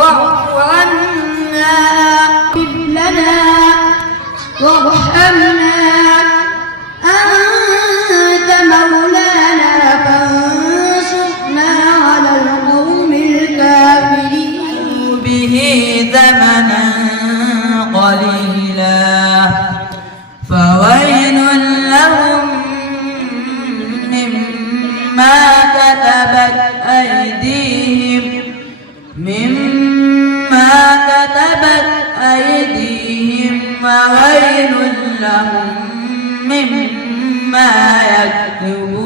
واعف عنا واغفر لنا وارحمنا أنت مولانا فانصرنا على القوم الكافرين. به ثمنا قليلا فويل لهم مما كتبت أيديهم وويل لهم مما يكتبون.